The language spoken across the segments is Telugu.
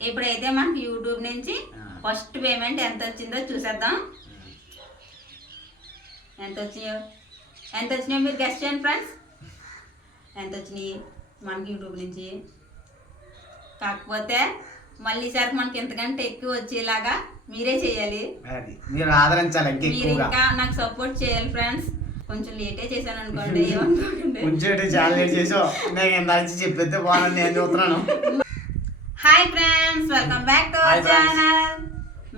ఇప్పుడైతే మనకి యూట్యూబ్ నుంచి ఫస్ట్ పేమెంట్ ఎంత వచ్చిందో చూసేద్దాం. ఎంత వచ్చినాయో? ఎంత వచ్చినాయో మీరు గెస్ట్ చేయండి ఫ్రెండ్స్ ఎంత వచ్చినాయి మనకి యూట్యూబ్ నుంచి? కాకపోతే మళ్ళీ ఈసారి మనకి ఎంతకంటే ఎక్కువ వచ్చేలాగా మీరే చేయాలి. మీరు ఆదరించాలి మీరు ఇంకా నాకు సపోర్ట్ చేయాలి ఫ్రెండ్స్ కొంచెం లేటే చేశాను అనుకోండి కొంచెం చాలా లేట్ చేసావు. నేను ఎంత చెప్పేస్తే బాగుంది నేను చూస్తున్నాను. Hi friends welcome back to our. Channel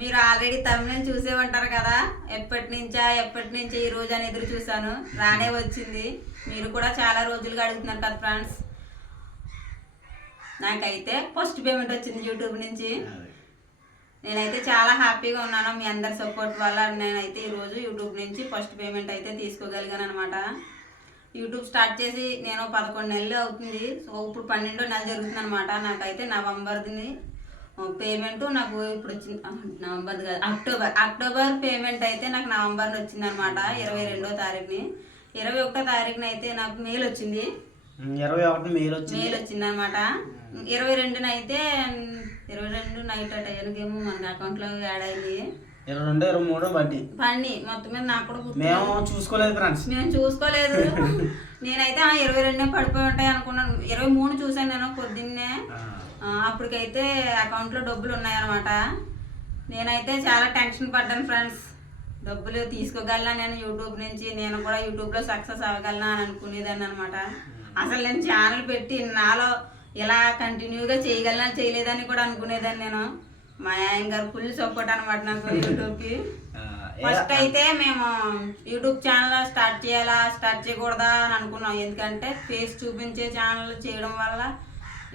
మీరు ఆల్రెడీ తమిళ చూసే ఉంటారు కదా? ఎప్పటి నుంచా ఎప్పటి నుంచి ఈ రోజు అని ఎదురు చూసాను రానే వచ్చింది. మీరు కూడా చాలా రోజులుగా అడుగుతున్నారు కదా ఫ్రెండ్స్ నాకైతే ఫస్ట్ పేమెంట్ వచ్చింది యూట్యూబ్ నుంచి. నేనైతే చాలా హ్యాపీగా ఉన్నాను. మీ అందరి సపోర్ట్ వల్ల నేనైతే ఈరోజు యూట్యూబ్ నుంచి ఫస్ట్ పేమెంట్ అయితే తీసుకోగలిగాను అనమాట యూట్యూబ్ స్టార్ట్ చేసి నేను పదకొండు నెలలు అవుతుంది. సో ఇప్పుడు పన్నెండో నెల జరుగుతుంది అనమాట నాకైతే నవంబర్ది పేమెంట్ నాకు ఇప్పుడు వచ్చింది. ఆ, నవంబర్ది కాదు అక్టోబర్. అక్టోబర్ పేమెంట్ అయితే నాకు నవంబర్ వచ్చింది అనమాట ఇరవై రెండో తారీఖుని. ఇరవై ఒకటో తారీఖున అయితే నాకు మెయిల్ వచ్చింది. ఇరవై ఒకటి మీరు వచ్చింది. మెయిల్ వచ్చింది అనమాట ఇరవై రెండున అయితే ఇరవై రెండు నైట్ ఆ టైంకేమో మన అకౌంట్లో యాడ్ అయింది. ఇరవై రెండు ఇరవై మూడు బడ్డీ పండి మొత్తం మీద నాకు కూడా గుర్తు మేము చూసుకోలేదు ఫ్రెండ్స్. మేము చూసుకోలేదు. నేనైతే ఆ ఇరవై రెండే పడిపోయి ఉంటాయి అనుకున్నాను. ఇరవై మూడు చూసాను నేను పొద్దున్నే. అప్పటికైతే అకౌంట్లో డబ్బులు ఉన్నాయన్నమాట. నేనైతే చాలా టెన్షన్ పడ్డాను ఫ్రెండ్స్. డబ్బులు తీసుకోగలనా నేను యూట్యూబ్ నుంచి? నేను కూడా యూట్యూబ్లో సక్సెస్ అవ్వగలనా అని అనుకునేదాన్ని అనమాట అసలు నేను ఛానల్ పెట్టి నాలో ఇలా కంటిన్యూగా చేయగలనా చేయలేదని కూడా అనుకునేదాన్ని నేను. మా ఆయన గారు ఫుల్ సపోర్ట్ అనమాట నాకు యూట్యూబ్కి ఫస్ట్ అయితే మేము యూట్యూబ్ ఛానల్ స్టార్ట్ చేయాలా స్టార్ట్ చేయకూడదా అని అనుకున్నాం. ఎందుకంటే ఫేస్ చూపించే ఛానల్ చేయడం వల్ల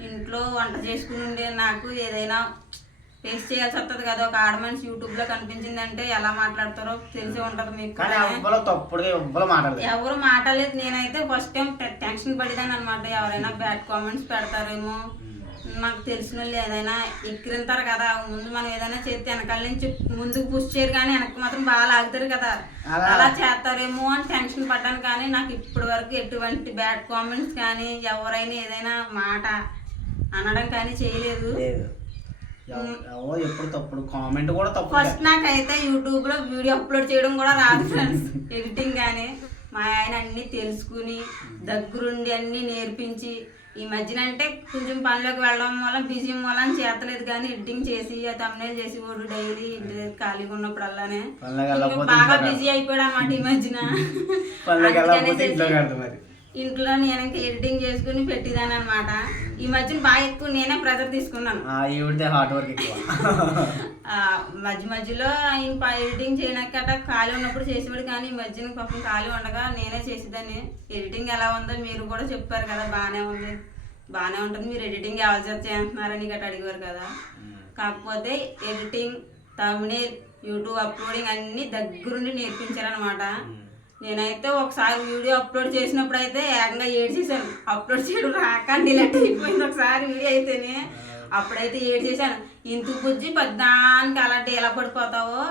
ఇంట్లో వంట చేసుకుని ఉండే నాకు ఏదైనా ఫేస్ చేయాల్సి వస్తుంది కదా. ఒక ఆడ మనిషి యూట్యూబ్లో కనిపించిందంటే ఎలా మాట్లాడతారో తెలిసి ఉంటుంది మీకు ఎవరు మాట్లాడలేదు. నేనైతే ఫస్ట్ టైం టెన్షన్ పడేదాన్ని అనమాట ఎవరైనా బ్యాడ్ కామెంట్స్ పెడతారేమో నాకు తెలిసిన వాళ్ళు ఏదైనా ఎక్కిరింతారు కదా ముందు మనం ఏదైనా చేస్తే వెనకాల నుంచి ముందుకు పుష్ చేయరు కానీ వెనక్కి మాత్రం బాగా లాగుతారు కదా. అలా- చేస్తారేమో అని టెన్షన్ పడ్డాను కానీ నాకు ఇప్పటి వరకు ఎటువంటి బ్యాడ్ కామెంట్స్ కానీ ఎవరైనా ఏదైనా మాట అనడం కానీ చేయలేదు. ఎప్పుడు తప్పుడు కామెంట్ కూడా తప్పు ఫస్ట్ నాకైతే యూట్యూబ్లో వీడియో అప్లోడ్ చేయడం కూడా రాదు ఫ్రెండ్స్ ఎడిటింగ్ కానీ మా ఆయన అన్ని తెలుసుకుని దగ్గరుండి అన్ని నేర్పించి ఈ మధ్యన అంటే కొంచెం పనిలోకి వెళ్ళడం వల్ల బిజీ అని చేతలేదు కానీ ఎడిటింగ్ చేసి తమ్నేల్ చేసి కూడా డైలీ ఖాళీగా ఇంకా వెళ్ళకపోతే బాగా బిజీ అయిపోయాడు అన్నమాట ఈ మధ్యన. ఇంట్లో కడతాం మరి ఇంట్లో నేను ఇంకా ఎడిటింగ్ చేసుకుని పెట్టిదాని అనమాట ఈ మధ్యన బాగా ఎక్కువ నేనే ప్రెజర్ తీసుకున్నాను. ఈవిడితే హార్డ్ వర్క్ ఎక్కువ. మధ్య మధ్యలో ఆయన ఎడిటింగ్ చేయడానికట ఖాళీ ఉన్నప్పుడు చేసేవాడు కానీ ఈ మధ్యన పాపం ఖాళీ ఉండగా నేనే చేసేదాన్ని. ఎడిటింగ్ ఎలా ఉందో మీరు కూడా చెప్పారు కదా బాగానే ఉంది. బాగానే ఉంటుంది మీరు ఎడిటింగ్ ఎవరు చేస్తే అంటున్నారని గట్రా అడిగారు కదా. కాకపోతే ఎడిటింగ్ తమిళ యూట్యూబ్ అప్లోడింగ్ అన్నీ దగ్గరుండి నేర్పించారనమాట నేనైతే ఒకసారి వీడియో అప్లోడ్ చేసినప్పుడు అయితే ఏకంగా ఏడ్చేసాను అప్లోడ్ చేయడం రాక డిలీట్ అయిపోయింది ఒకసారి వీడియో అయితేనే. అప్పుడైతే ఏడ్చేసాను ఇంత బుజ్జి పెద్దానికి అలాంటి ఎలా పడిపోతావో?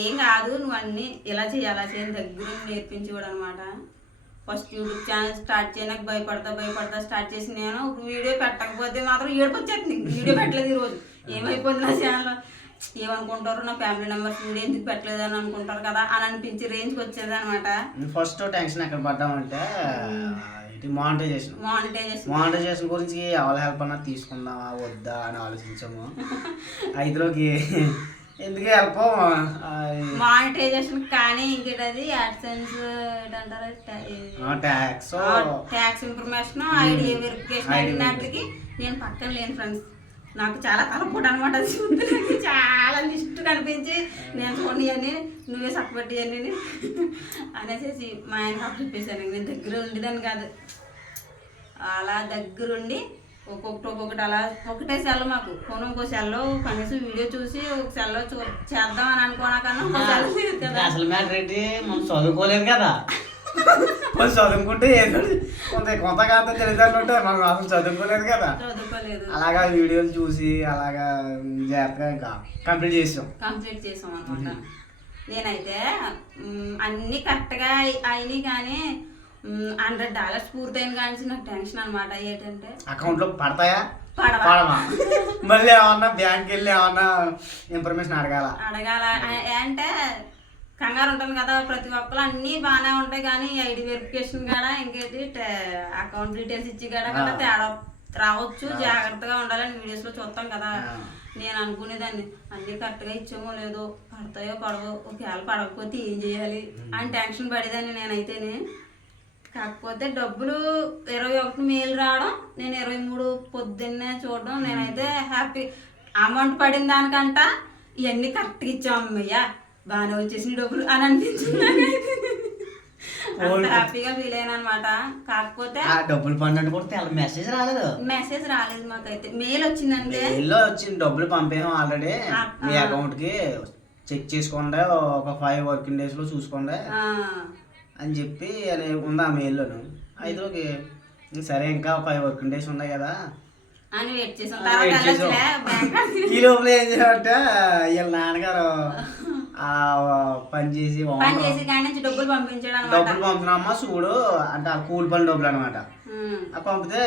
ఏం కాదు నువ్వు అన్నీ ఇలా చేయి అలా చేయని దగ్గర నేర్పించేవాడు అనమాట. ఫస్ట్ యూట్యూబ్ ఛానల్ స్టార్ట్ చేయడానికి భయపడతా భయపడతా స్టార్ట్ చేసి నేను ఒక వీడియో పెట్టకపోతే మాత్రం ఏడుపు వచ్చేస్తుంది. వీడియో పెట్టలేదు ఈరోజు ఏమైపోయింది నా ఛానల్ ఏమనుకుంటారు? నా ఫ్యామిలీ మెంబర్స్ వీడియో ఎందుకు పెట్టలేదు అని అనుకుంటారు కదా అని అనిపించి రేంజ్కి వచ్చేది అనమాట ఫస్ట్ టెన్షన్ ఎక్కడ పడ్డామంటే ఇది మానిటైజేషన్ మానిటైజేషన్ మానిటైజేషన్ గురించి ఎవరి హెల్ప్ అన్నా తీసుకుందామా వద్దా అని ఆలోచించాము. ఐదులోకి ఎందుకు హెల్ప్ మానిటైజేషన్ కానీ ఇంకేటది? యాడ్సెన్స్ ఏంటంటారు? Tax tax information idea verification అన్నిటికి నేను పక్కన లేను ఫ్రెండ్స్ నాకు చాలా తలపోటు అనమాట అది చూస్తే నాకు చాలా లిస్ట్ కనిపించి నేను చూడండి అని నువ్వే సక్కబెట్టి అని అనేసి మా ఆయన అప్పు చెప్పేశాను నేను దగ్గర ఉండేదాన్ని కాదు. అలా దగ్గరుండి ఒక్కొక్కటి ఒక్కొక్కటి అలా ఒకటే సెల్ మాకు. ఫోన్ ఇంకో సెల్లో కనీసం వీడియో చూసి ఒక సెల్లో చూ చేద్దాం అని అనుకోనా కన్నా అసలు మ్యాటర్ ఏంటి? మనం చదువుకోలేదు కదా. మనం చదువుకుంటే ఏదో కొంత కొంత కాంత తెలియదు ఉంటే మనం అసలు చదువుకోలేదు కదా. చదువుకోలేదు. అలాగా వీడియోలు చూసి అలాగా జాగ్రత్తగా ఇంకా కంప్లీట్ చేసాం. కంప్లీట్ చేసాం అనమాట నేనైతే అన్నీ కరెక్ట్గా అయినాయి కానీ హండ్రెడ్ డాలర్స్ పూర్తయిన కానీ నాకు టెన్షన్ అనమాట ఏంటంటే అకౌంట్లో పడతాయా? పడవ? మళ్ళీ ఏమన్నా బ్యాంక్ వెళ్ళి ఏమన్నా ఇన్ఫర్మేషన్ అడగాల? అడగాల? అంటే కంగారు ఉంటుంది కదా ప్రతి ఒక్కరు అన్నీ బాగానే ఉంటాయి కానీ ఐడి వెరిఫికేషన్ కాడ ఇంకేంటి అకౌంట్ డీటెయిల్స్ ఇచ్చి కాడ ఆ. తేడా రావచ్చు. జాగ్రత్తగా ఉండాలని వీడియోస్లో చూస్తాం కదా. నేను అనుకునేదాన్ని అన్ని కరెక్ట్గా ఇచ్చామో లేదో పడతాయో పడవో ఒకవేళ పడకపోతే ఏం చేయాలి? అని టెన్షన్ పడేదాన్ని నేనైతేనే. కాకపోతే డబ్బులు ఇరవై ఒకటి మేలు రావడం నేను ఇరవై మూడు పొద్దున్నే చూడడం నేనైతే హ్యాపీ అమౌంట్ పడిన దానికంట ఇవన్నీ కరెక్ట్గా అమ్మయ్యా బాగానే వచ్చేసిన డబ్బులు అని అనిపించింది. అంత హ్యాపీగా ఫీల్ అయ్యాను అనమాట కాకపోతే ఆ డబ్బులు పడినట్టు కూడా మెసేజ్ రాలేదు. మెసేజ్ రాలేదు మాకైతే. మెయిల్ వచ్చిందంటే మెయిల్లో వచ్చింది. డబ్బులు పంపాము ఆల్రెడీ మీ అకౌంట్కి చెక్ చేసుకోండి. ఒక ఫైవ్ వర్కింగ్ డేస్లో చూసుకోండి. అని చెప్పి అని ఉంది ఆ మెయిల్లోను అయితే సరే ఇంకా ఫైవ్ వర్కింగ్ డేస్ ఉన్నాయి కదా. అని వెయిట్ చేసాం. తర్వాత ఈ లోపల ఏం చేయాలంటే వీళ్ళ నాన్నగారు పని చేసి పని చేసి కాడి నుంచి డబ్బులు పంపించాడు అనమాట. డబ్బులు పంపినమ్మా చూడు అంటే ఆ కూలి పని డబ్బులు అనమాట. ఆ పంపితే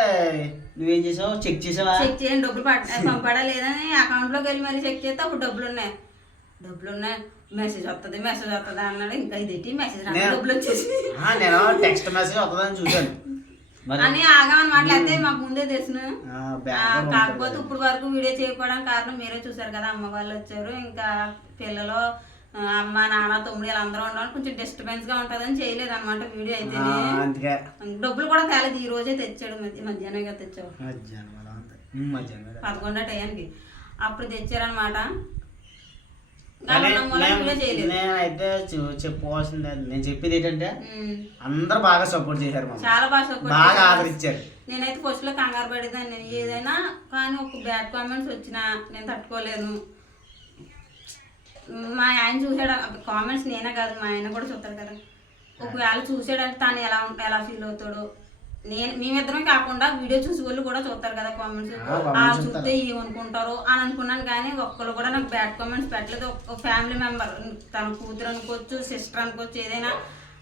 నువ్వేం చేసావు? చెక్ చేసావా? చెక్ చేయండి డబ్బులు పడ్- పంపాడా లేదని అకౌంట్లోకి వెళ్ళి మరి చెక్ చేస్తే అప్పుడు డబ్బులు ఉన్నాయి డబ్బులు ఉన్నాయి మెసేజ్ వస్తుంది మెసేజ్ వస్తుంది అన్నాడు ఇంకా ఇదేంటి మెసేజ్ డబ్బులు వచ్చేసి నేను టెక్స్ట్ మెసేజ్ వస్తుందని చూశాను. అని ఆగామన్నమాట. లేకపోతే మాకు ముందే తెలుసును కాకపోతే. ఇప్పుడు వరకు వీడియో చేయకపోవడానికి కారణం మీరే చూసారు కదా అమ్మ వాళ్ళు వచ్చారు. ఇంకా పిల్లలు అమ్మ నాన్న తమ్ముడు వీళ్ళందరూ ఉండడం కొంచెం డిస్టర్బెన్స్గా ఉంటుందని చేయలేదు అనమాట వీడియో అయితే అందుకే. డబ్బులు కూడా తేలేదు ఈ రోజే తెచ్చాడు మధ్య మధ్యాహ్నంగా వేళ. పదకొండో టయానికి అప్పుడు తెచ్చారనమాట నేనైతే చెప్పుకోవాల్సింది నేను చెప్పేది ఏంటంటే. అందరూ బాగా సపోర్ట్ చేశారు చాలా బాగా support బాగా. ఆదరించారు. నేనైతే ఫస్ట్లో కంగారు పడేదాన్ని. ఏదైనా కానీ ఒక బ్యాడ్ కామెంట్స్ వచ్చినా నేను తట్టుకోలేను. మా ఆయన చూసాడు కామెంట్స్ నేనే కాదు మా ఆయన కూడా చూస్తాడు కదా. ఒకవేళ చూసాడంటే తను ఎలా ఉంట ఎలా ఫీల్ అవుతాడు. నేను మేమిద్దరం కాకుండా వీడియో చూసి వాళ్ళు కూడా చూస్తారు కదా కామెంట్స్ ఆ, చూస్తారు. చూస్తే ఏమనుకుంటారు అని అనుకున్నాను కానీ ఒక్కరు కూడా నాకు బ్యాడ్ కామెంట్స్ పెట్టలేదు. ఒక ఫ్యామిలీ మెంబర్ తన కూతురు అనుకోవచ్చు సిస్టర్ అనుకోవచ్చు ఏదైనా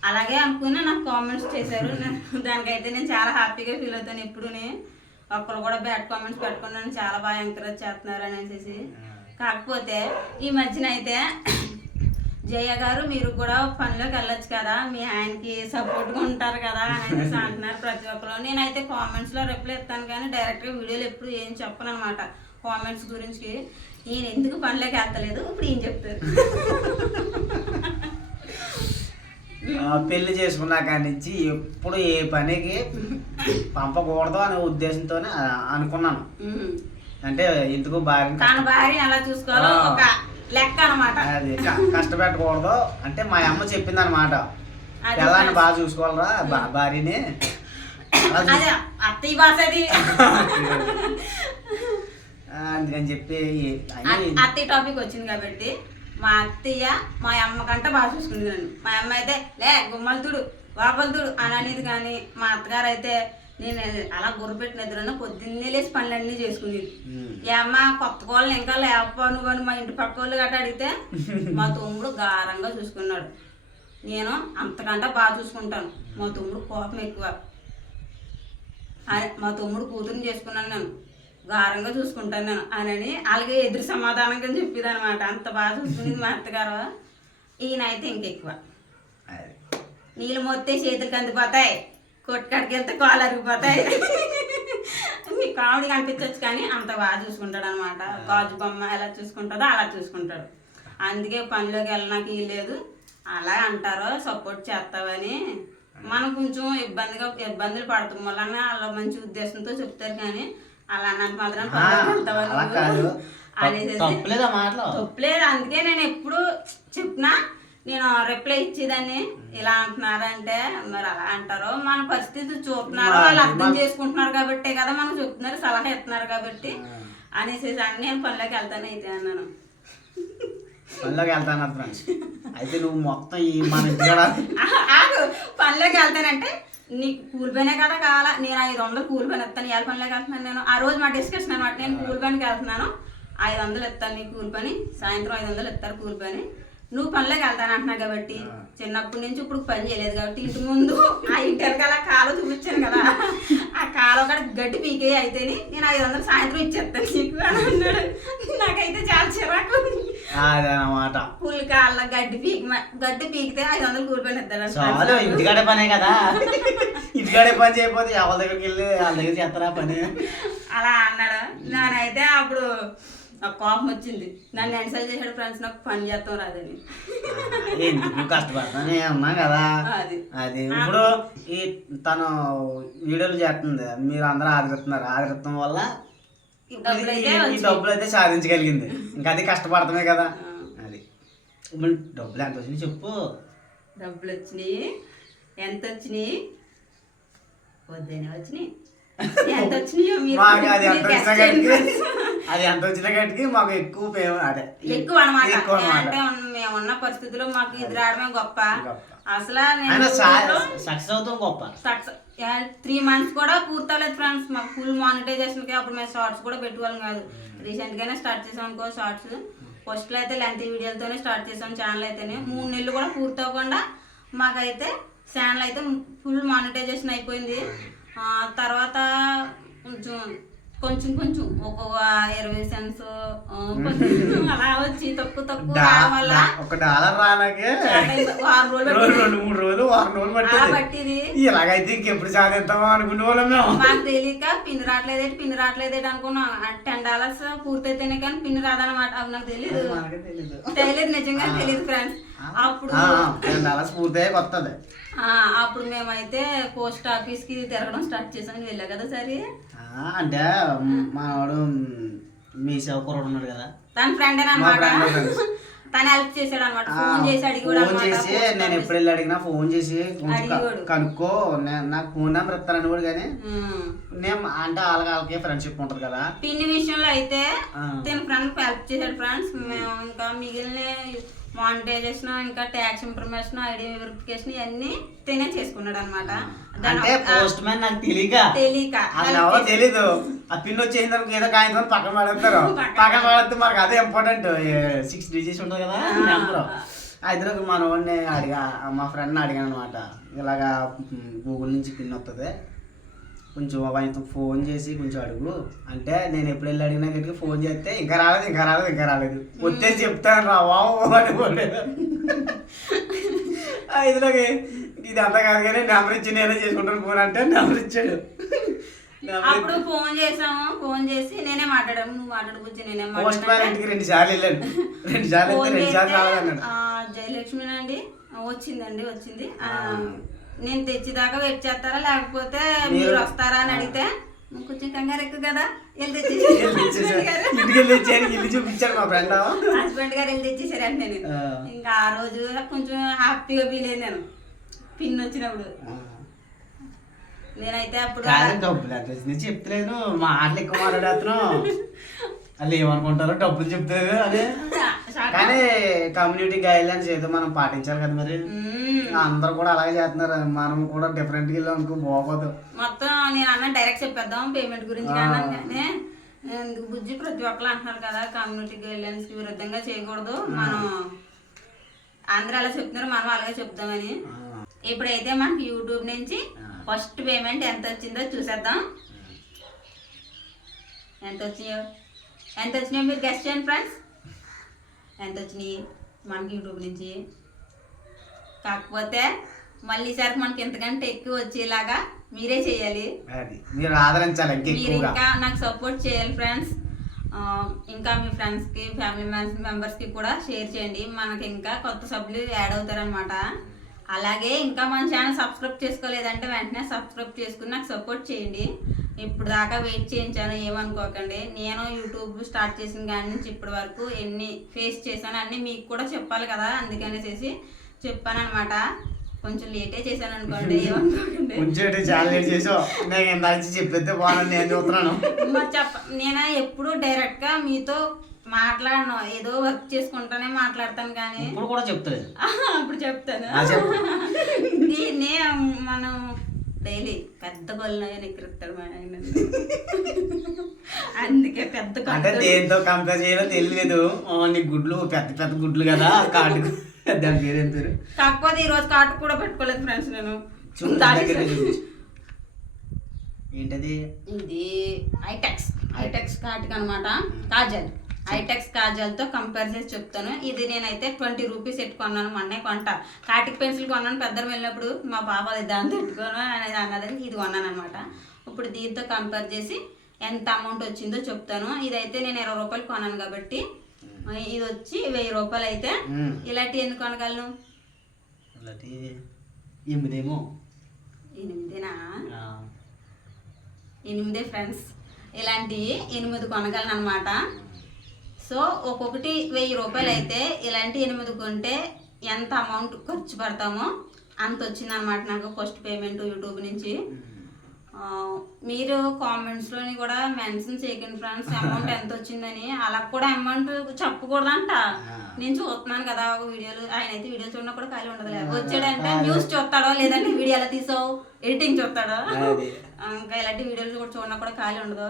అలాగే అనుకుని నాకు కామెంట్స్ చేశారు. నేను- దానికైతే నేను చాలా హ్యాపీగా ఫీల్ అవుతాను ఎప్పుడుని. ఒక్కరు కూడా బ్యాడ్ కామెంట్స్ పెట్టుకుని నన్ను చాలా బాగా ఎంకరేజ్ చేస్తున్నారు అనేసి కాకపోతే ఈ మధ్యన అయితే జయ గారు మీరు కూడా పనిలోకి వెళ్ళొచ్చు కదా మీ ఆయనకి సపోర్ట్గా ఉంటారు కదా అనేసి అంటున్నారు ప్రతి ఒక్కరు. నేనైతే కామెంట్స్లో రిప్లై ఇస్తాను కానీ డైరెక్ట్గా వీడియోలో ఎప్పుడు ఏం చెప్పను అనమాట కామెంట్స్ గురించి. నేను ఎందుకు పనిలోకి వెళ్తలేదు ఇప్పుడు ఏం చెప్తారు పెళ్ళి చేసుకున్నా కాడి నుంచి ఎప్పుడు ఏ పనికి పంపకూడదు అనే ఉద్దేశంతోనే అనుకున్నాను. అంటే ఎందుకు భార్యని తన భార్యని ఎలా చూసుకోవాలో. ఒక లెక్క అనమాట అది కష్టపెట్టకూడదు. అంటే మా అమ్మ చెప్పింది అనమాట పిల్లాన్ని బాగా చూసుకోవాలరా భార్యని. అత్తయ్య భాష అది అందుకని చెప్పి అత్తయ్య టాపిక్ వచ్చింది కాబట్టి మా అత్తయ్య మా అమ్మ కంటే బాగా చూసుకునేది నన్ను. మా అమ్మ అయితే లే గుమ్మలు తుడు వాపలు తుడు అని అనేది కానీ మా అత్తగారు అయితే నేను అలా గుర్రపెట్టిన ఎదురన్నా పొద్దున్నే లేచి పనులన్నీ చేసుకునేది ఉమ్. ఏ అమ్మ కొత్త కోళ్ళు ఇంకా లేకపో నువ్వు మా ఇంటి పక్క వాళ్ళు గట్రా అడిగితే మా తమ్ముడు గారంగా చూసుకున్నాడు. నేను అంతకంటే బాగా చూసుకుంటాను. మా తమ్ముడు కోపం ఎక్కువ. మా తమ్ముడు కూతురుని చేసుకున్నాను నేను. గారంగా చూసుకుంటాను నేను. అని అలాగే ఎదురు సమాధానంగా చెప్పేది అనమాట అంత బాగా చూసుకునేది మా అత్తగారు. ఈయన అయితే ఇంకెక్కువ. నీళ్ళు మొత్తే చేతులు కందిపోతాయి కొట్టుకాడికి వెళ్తే కాలు అరిగిపోతాయి. మీ కామెడీ కనిపించవచ్చు కానీ అంత బాగా చూసుకుంటాడు అనమాట గాజు బొమ్మ ఎలా చూసుకుంటుందో అలా చూసుకుంటాడు. అందుకే పనిలోకి వెళ్ళడానికి లేదు. అలా అంటారో సపోర్ట్ చేస్తావని. మనం కొంచెం ఇబ్బందిగా ఇబ్బందులు పడతాం. వలన అలా మంచి ఉద్దేశంతో చెప్తారు కానీ అలా అన్నట్టు మాత్రం ఆ, పనిలోకి వెళ్తావా అలా నువ్వు? కాదు. అనేసి తప్పులేదు. అందుకే నేను ఎప్పుడు చెప్పినా నేను రిప్లై ఇచ్చేదాన్ని. ఇలా అంటున్నారంటే మరి అలా అంటారు మన పరిస్థితి చూస్తున్నారు వాళ్ళు అర్థం చేసుకుంటున్నారు కాబట్టి కదా మనం చెప్తున్నారు సలహా ఇస్తున్నారు కాబట్టి అనేసి అని నేను పనిలోకి వెళ్తాను అయితే అన్నాను. పనిలోకి వెళ్తాను ఫ్రెండ్స్ అయితే నువ్వు మొత్తం ఈ మన పనిలోకి వెళ్తానంటే నీకు కూలి పనే కదా కావాలా? నేను ఐదు వందలు కూలి పని ఇస్తాను ఇవాళ పనిలోకి వెళ్తున్నాను నేను. ఆ రోజు మా డిస్కషన్ అనమాట నేను కూలి పనికి వెళ్తున్నాను. ఐదు వందలు ఇస్తాను నీకు కూలి పని సాయంత్రం ఐదు వందలు ఇస్తారు కూలి పని. నువ్వు పనిలోకి వెళ్తాను అంటున్నావు కాబట్టి. చిన్నప్పటి నుంచి ఇప్పుడు పని చేయలేదు కాబట్టి ఇంటి ముందు ఆ ఇంటి వెనకాల కాలు చూపించాను కదా. ఆ కాలు ఒక గడ్డి పీకే అయితేని నేను ఐదు వందలు సాయంత్రం ఇచ్చేస్తాను నీకు అని అన్నాడు. నాకైతే చాలా చిరాకు అదనమాట పుల్ కాళ్ళ గడ్డి పీకి గడ్డి పీకితే ఐదు వందలు కూలిపోయిన చాలు ఇంటికాడే పనే కదా. ఇంటికాడే పని చేయకపోతే ఎవరి దగ్గరికి వెళ్ళి వాళ్ళ దగ్గర చేస్తారా పని? అలా అన్నాడు. నానైతే అప్పుడు నాకు కోపం వచ్చింది. నన్ను ఎన్సల్ చేసాడు ఫ్రెండ్స్ నాకు పని చేస్తాం రాదని. ఎందుకు కష్టపడతానే ఉన్నా కదా. అది. అది ఇప్పుడు ఈ తను వీడియోలు చేస్తుంది మీరు అందరూ ఆదరిస్తున్నారు ఆదరిస్తాం వల్ల ఈ డబ్బులు అయితే సాధించగలిగింది. ఇంకా అది కష్టపడతామే కదా. అది. ఇప్పుడు డబ్బులు ఎంత వచ్చినాయి చెప్పు. డబ్బులు వచ్చినాయి. ఎంత వచ్చినాయి? వద్దనే వచ్చినాయి. ఎంత వచ్చినాయో మీరు మాకు అది ఎంత వచ్చిన. అది ఎంత కాడికి మాకు ఎక్కువ పే అదే. ఎక్కువ అనమాట ఎక్కువ అన్నమాట. అంటే మేము ఉన్న పరిస్థితుల్లో మాకు ఇది రావడమే గొప్ప. అసలు అయినా సక్సెస్ అవుతాం గొప్ప. త్రీ మంత్స్ కూడా పూర్తవలేదు ఫ్రెండ్స్ మాకు ఫుల్ మానిటైజేషన్కి అప్పుడు మేము షార్ట్స్ కూడా పెట్టుకోవాలి కాదు. రీసెంట్ గానే స్టార్ట్ చేసాం అనుకో షార్ట్స్ ఫస్ట్లో అయితే లెంత్ వీడియోలతోనే స్టార్ట్ చేసాం ఛానల్ అయితేనే. మూడు నెలలు కూడా పూర్తవకుండా మాకైతే ఛానల్ అయితే ఫుల్ మానిటైజేషన్ అయిపోయింది. తర్వాత కొంచెం కొంచెం కొంచెం ఒక్కొక్క ఇరవై సెన్స్ అలా వచ్చి తక్కువ తక్కువ వల్ల ఒక డాలర్ రానకే. వారం రోజులు. రెండు మూడు రోజులు వారం రోజులు పట్టింది. ఇలాగైతే ఇంకెప్పుడు సాధిస్తామా అనుకునే వాళ్ళం మాకు తెలియక పిన్ రావట్లేదేటి పిన్ రావట్లేదేటి అనుకున్నాం. టెన్ డాలర్స్ పూర్తయితేనే కానీ పిన్ రాదనమాట అవి నాకు తెలియదు. తెలియదు నిజంగా తెలియదు ఫ్రెండ్స్ అప్పుడు రెండు డాలర్స్ పూర్తయ్యాక వస్తుంది ఆ, అప్పుడు మేమైతే పోస్ట్ ఆఫీస్కి తిరగడం స్టార్ట్ చేసాం. వెళ్ళా కదా సరే? అంటే మావాడు మీ సేవ కుర్రాడు ఉన్నాడు కదా. తన ఫ్రెండ్ మా అనమాట. తను హెల్ప్ చేశాడు అనమాట ఫోన్ చేసి అడిగి ఫోన్ చేసి నేను ఎప్పుడు వెళ్ళి అడిగినా ఫోన్ చేసి అడిగాడు. కనుక్కో నే- నాకు ఫోన్ నెంబర్ ఇస్తానని కూడా కానీ నేను అంటే వాళ్ళకి వాళ్ళకి ఫ్రెండ్షిప్ ఉంటుంది కదా. పిన్ని విషయంలో అయితే. తన ఫ్రెండ్ హెల్ప్ చేశాడు ఫ్రెండ్స్ మేము ఇంకా మిగిలిన మానిటైజేషన్ ఇంకా ట్యాక్స్ ఇన్ఫర్మేషన్ ఐడి వెరిఫికేషన్ ఇవన్నీ తినే చేసుకున్నాడు అనమాట అంటే పోస్ట్ మ్యాన్ నాకు తెలియక తెలియక ఎవరో తెలీదు. ఆ పిన్ వచ్చేసిన ఏదో కాగితం పక్కన పడేస్తారు. పక్కన పడేస్తే మనకు అదే ఇంపార్టెంట్ సిక్స్ డిజిట్స్ ఉంటుంది కదా నెంబర్ అయితే మన వాడిని అడిగా మా ఫ్రెండ్ని అడిగాను అనమాట ఇలాగా గూగుల్ నుంచి పిన్ వస్తుంది కొంచెం ఆయనతో ఫోన్ చేసి కొంచెం అడుగు. అంటే నేను ఎప్పుడు వెళ్ళి అడిగినా ఫోన్ చేస్తే ఇంకా రాలేదు ఇంకా రాలేదు ఇంకా రాలేదు. వస్తే చెప్తాను రా బాబు అని ఐదులోకి ఇది అంతా కాదు కానీ నెంబర్ ఇచ్చి నేనే చేసుకుంటాను ఫోన్ అంటే నెంబర్ ఇచ్చాడు. అప్పుడు ఫోన్ చేసాము ఫోన్ చేసి నేనే మాట్లాడాము నువ్వు మాట్లాడుకొచ్చి నేనే పోస్ట్ మ్యాన్ ఇంటికి రెండు సార్లు వెళ్ళాను. రెండు సార్లు రెండు సార్లు జయలక్ష్మి అండి వచ్చిందండి వచ్చింది. నేను తెచ్చేదాకా వెయిట్ చేస్తారా? లేకపోతే మీరు వస్తారా అని అడిగితే "నువ్వు కొంచెం కంగారు ఎక్కువ కదా వెళ్ళి మా ఫ్రెండ్ హస్బెండ్ గారు వెళ్ళి తెచ్చేసారు అంటే నేను. ఇంకా ఆ రోజు కొంచెం హ్యాపీగా ఫీల్ అయ్యాను పిన్ వచ్చినప్పుడు. నేనైతే అప్పుడు డబ్బులు ఎంత వచ్చినాయి చెప్తలేదు మాటలు ఎక్కువ మాట్లాడేస్తున్నావు. వాళ్ళు ఏమనుకుంటారో డబ్బులు చెప్తలేదు అదే. కానీ కమ్యూనిటీ గైడ్ లైన్స్ ఏదో మనం పాటించాలి కదా మరి. అందరూ కూడా అలాగే చేస్తున్నారు. మనం కూడా డిఫరెంట్గా అనుకో బాగోదు. మొత్తం నేను అన్న డైరెక్ట్ చెప్పేద్దాం పేమెంట్ గురించి కానీ బుజ్జి ప్రతి ఒక్కరు అంటున్నారు కదా కమ్యూనిటీ గైడ్లైన్స్కి విరుద్ధంగా చేయకూడదు. మనం అందరూ అలా చెప్తున్నారు మనం అలాగే చెప్తామని. ఇప్పుడైతే మనకి యూట్యూబ్ నుంచి. ఫస్ట్ పేమెంట్ ఎంత వచ్చిందో చూసేద్దాం. ఎంత వచ్చినాయో? ఎంత వచ్చినాయో మీరు గెస్ట్ చేయండి ఫ్రెండ్స్ ఎంత వచ్చినాయి? మనకి యూట్యూబ్ నుంచి. కాకపోతే మళ్ళీ సరికి మనకి ఎంతకంటే ఎక్కువ వచ్చేలాగా మీరే చేయాలి. మీరు ఆదరించాలి ఇంకా నాకు సపోర్ట్ చేయాలి ఫ్రెండ్స్ ఇంకా మీ ఫ్రెండ్స్కి ఫ్యామిలీ మెంబర్స్కి కూడా షేర్ చేయండి. మనకి ఇంకా కొత్త సభ్యులు యాడ్ అవుతారనమాట అలాగే ఇంకా మన ఛానల్ సబ్స్క్రైబ్ చేసుకోలేదంటే వెంటనే సబ్స్క్రైబ్ చేసుకుని నాకు సపోర్ట్ చేయండి. ఇప్పుడు దాకా వెయిట్ చేయించాను ఏమనుకోకండి. నేను యూట్యూబ్ స్టార్ట్ చేసిన కాడి నుంచి ఇప్పటి వరకు ఎన్ని ఫేస్ చేశాను అన్నీ మీకు కూడా చెప్పాలి కదా అందుకనేసి చెప్పాను అనమాట కొంచెం లేటే చేశాను అనుకోండి ఏమనుకోకండి. కొంచెం చాలా లేట్ చేసావు. నేను ఇందాక చెప్పేస్తే బాగుంది నేను చూస్తున్నాను. మరి చెప్ప నేను ఎప్పుడు డైరెక్ట్గా మీతో మాట్లాడను ఏదో వర్క్ చేసుకుంటానే మాట్లాడతాను కానీ. ఇప్పుడు కూడా చెప్తలేదు. అప్పుడు చెప్తాను. దీన్ని మనం డైలీ పెద్ద కొలను ఎక్కిరిస్తాడు మా ఆయన. అందుకే పెద్ద అంటే దేంతో కంపేర్ చేయాలో తెలియదు నీ గుడ్లు పెద్ద పెద్ద గుడ్లు కదా కాటు దాని పేరు ఏం పేరు? కాకపోతే ఈ రోజు కాటు కూడా పెట్టుకోలేదు ఫ్రెండ్స్ నేను. ఏంటది? ఇది ఐటెక్స్. ఐటెక్స్ కాటిక్ అనమాట కాజల్. ఐటెక్స్ కాజల్తో కంపేర్ చేసి చెప్తాను. ఇది నేనైతే ట్వంటీ రూపీస్ పెట్టుకున్నాను మొన్నే కొంట. కాటిక్ పెన్సిల్ కొన్నాను పెద్దలు వెళ్ళినప్పుడు మా పాప అది దాంతో పెట్టుకోను అనేది అన్నదని ఇది కొన్నాను అనమాట ఇప్పుడు దీంతో కంపేర్ చేసి ఎంత అమౌంట్ వచ్చిందో చెప్తాను. ఇదైతే నేను ఇరవై రూపాయలు కొన్నాను కాబట్టి ఇది వచ్చి వెయ్యి రూపాయలు అయితే. ఉమ్. ఇలాంటివి ఎందుకు కొనగలను? ఇలాంటి ఎనిమిదేమో. ఎనిమిదినా. ఎనిమిదే ఫ్రెండ్స్ ఇలాంటి ఎనిమిది కొనగలను అనమాట సో ఒక్కొక్కటి వెయ్యి రూపాయలు అయితే ఇలాంటి ఎనిమిది కొంటే ఎంత అమౌంట్ ఖర్చు పడతామో అంత వచ్చిందనమాట నాకు ఫస్ట్ పేమెంట్ యూట్యూబ్ నుంచి. మీరు కామెంట్స్లోని కూడా మెన్షన్ చేయకండి ఫ్రెండ్స్ అమౌంట్ ఎంత వచ్చిందని. అలా కూడా అమౌంట్ చెప్పకూడదంట. నేను చూస్తున్నాను కదా ఒక వీడియోలు. ఆయన అయితే వీడియో చూడడం కూడా ఖాళీ ఉండదు వచ్చాడంటే న్యూస్ చూస్తాడో లేదంటే వీడియో ఎలా తీసావు? ఎడిటింగ్ చూస్తాడో? ఇంకా ఇలాంటి వీడియోలు కూడా చూడడం కూడా ఖాళీ ఉండదు.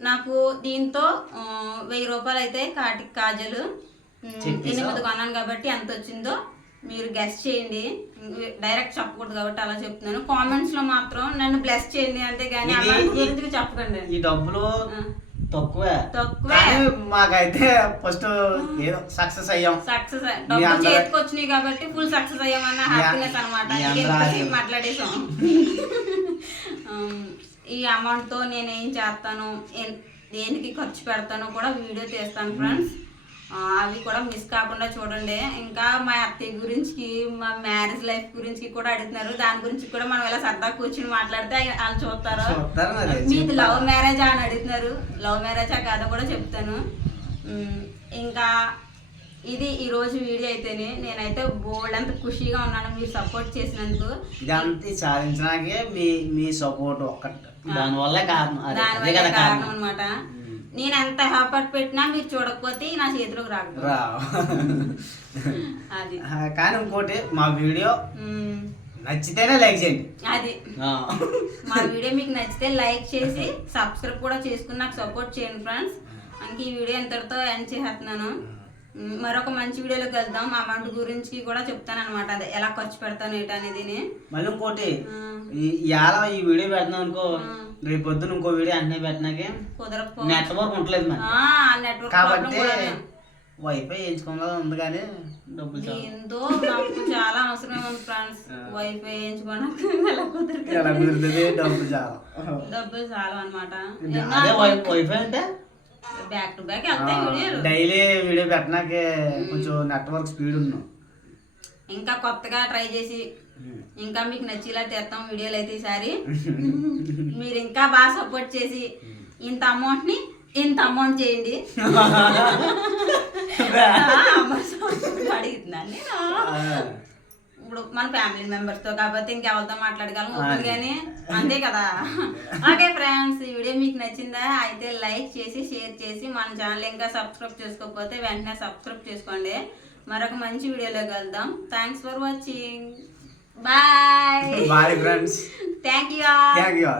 నాకు దీంతో వెయ్యి రూపాయలు అయితే కాటి కాజలు? ఎనిమిది కొన్నాను కాబట్టి ఎంత వచ్చిందో మీరు గెస్ట్ చేయండి. డైరెక్ట్ చెప్పకూడదు కాబట్టి అలా చెప్తున్నాను. కామెంట్స్లో మాత్రం నన్ను బ్లెస్ చేయండి అంతే కానీ గురించి చెప్పకండి. ఈ డబ్బులు తక్కువే. తక్కువే. మాకైతే ఫస్ట్ ఏదో సక్సెస్ అయ్యాం. సక్సెస్ డబ్బులు అందరూ- చేతికి వచ్చినాయి కాబట్టి ఫుల్ సక్సెస్ అయ్యామన్న హ్యాపీనెస్ అనమాట. మాట్లాడేసాం ఈ అమౌంట్తో నేను ఏం చేస్తాను? దేనికి ఖర్చు పెడతానో కూడా వీడియో తీస్తాను ఫ్రెండ్స్ అవి కూడా మిస్ కాకుండా చూడండి. ఇంకా మా అత్తయ్య గురించి మా మ్యారేజ్ లైఫ్ గురించి కూడా అడుగుతున్నారు. దాని గురించి కూడా మనం ఇలా సరదా కూర్చుని మాట్లాడితే వాళ్ళు చూస్తారు? మీది చెప్తారు. లవ్ మ్యారేజ్ అని అడుగుతున్నారు. లవ్ మ్యారేజ్ కాదో కూడా చెప్తాను. ఇంకా ఇది ఈ రోజు వీడియో అయితేనే నేనైతే బోల్డ్ అంత ఖుషిగా ఉన్నాను. మీరు సపోర్ట్ చేసినందుకు. ఇదంతా సాధించడానికే మీ మీ సపోర్ట్ ఒక్కటి. దానివల్లే కారణం. దానివల్ల కారణం. అనమాట నేను ఎంత హ్యాపట్ పెట్టినా మీరు చూడకపోతే నా చేతిలోకి రాదు అది. కానీ ఇంకోటి మా వీడియో నచ్చితేనే లైక్ చేయండి. అది. మా వీడియో మీకు నచ్చితే లైక్ చేసి సబ్స్క్రైబ్ కూడా చేసుకుని నాకు సపోర్ట్ చేయండి ఫ్రెండ్స్. ఇంక ఈ వీడియో ఎంతటితో ఎండ్ చేస్తున్నాను. మరొక మంచి వీడియోలోకి వెళ్దాం. అమౌంట్ గురించి కూడా చెప్తాను అనమాట అదే ఎలా ఖర్చు పెడతాను ఏంటి అనేది మళ్ళీ ఇంకోటి ఇవాళ ఈ వీడియో పెడుతున్నాం అనుకో రేపు పొద్దున ఇంకో వీడియో అన్నీ పెట్టినాకే కుదరకపో. నెట్వర్క్ ఉండలేదు మరి. నెట్వర్క్ కాబట్టి వైఫై వేయించుకోవాలి ఉంది కానీ డబ్బులు చాలా. దీంతో నాకు చాలా అవసరమే ఉంది ఫ్రెండ్స్. వైఫై వేయించుకోవడానికి ఎలా కుదురుతుంది డబ్బులు చాలా. డబ్బులు చాలా అనమాట వైఫై అంటే బ్యాక్ టు బ్యాక్ వెళ్తాయి వీడియోలు. డైలీ వీడియో పెట్టినాకే కొంచెం నెట్వర్క్ స్పీడ్ ఉన్నాం. ఇంకా కొత్తగా ట్రై చేసి ఇంకా మీకు నచ్చేలా తెస్తాం వీడియోలు అయితే ఈసారి మీరు ఇంకా బాగా సపోర్ట్ చేసి ఇంత అమౌంట్ని ఇంత అమౌంట్ చేయండి. అడుగుతున్నాను నేను ఇప్పుడు మన ఫ్యామిలీ మెంబర్స్తో కాబట్టి ఇంకెవరితో మాట్లాడగలం? ఓపెన్ గానీ అంతే కదా. ఓకే ఫ్రెండ్స్ ఈ వీడియో మీకు నచ్చిందా? అయితే లైక్ చేసి షేర్ చేసి మన ఛానల్ ఇంకా సబ్స్క్రైబ్ చేసుకోకపోతే వెంటనే సబ్స్క్రైబ్ చేసుకోండి. మరొక మంచి వీడియోలోకి వెళ్దాం. Thanks for watching bye bye friends thank you thank you